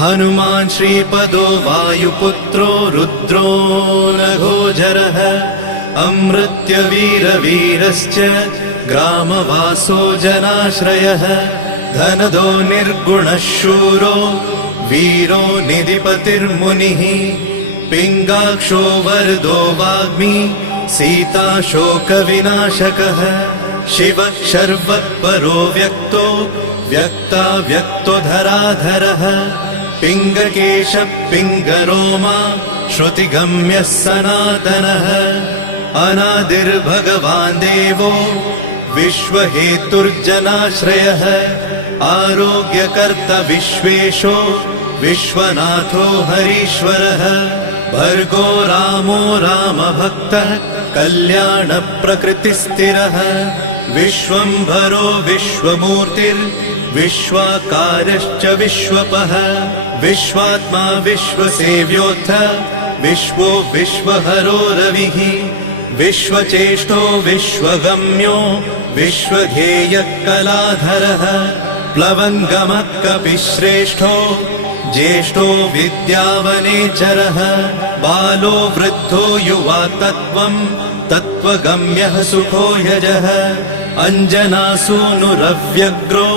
हनुमान् श्रीपदो वायुपुत्रो रुद्रो नघोजरः अमृत्यवीरवीरश्च ग्रामवासो जनाश्रयः धनदो निर्गुणः शूरो वीरो निधिपतिर्मुनिः पिङ्गाक्षो वरदो वाग्मी सीताशोकविनाशकः शिवः शर्वत्परो व्यक्तो व्यक्तो धराधरः पिङ्गकेशः पिङ्गरोमा श्रुतिगम्यः सनातनः अनादिर्भगवान् देवो विश्वहेतुर्जनाश्रयः आरोग्यकर्ता विश्वेशो विश्वनाथो हरीश्वरः भर्गो रामो रामभक्तः कल्याणप्रकृतिस्थिरः विश्वम्भरो विश्वमूर्तिर्विश्वाकारश्च विश्वपः विश्वात्मा विश्वसेव्योऽथ विश्वो विश्वहरो रविः विश्वचेष्टो विश्वगम्यो विश्वध्येयः कलाधरः प्लवङ्गमः कपिश्रेष्ठो ज्येष्ठो विद्यावनेचरः बालो वृद्धो युवा तत्त्वगम्यः सुखो यजः अञ्जनासूनुरव्यग्रो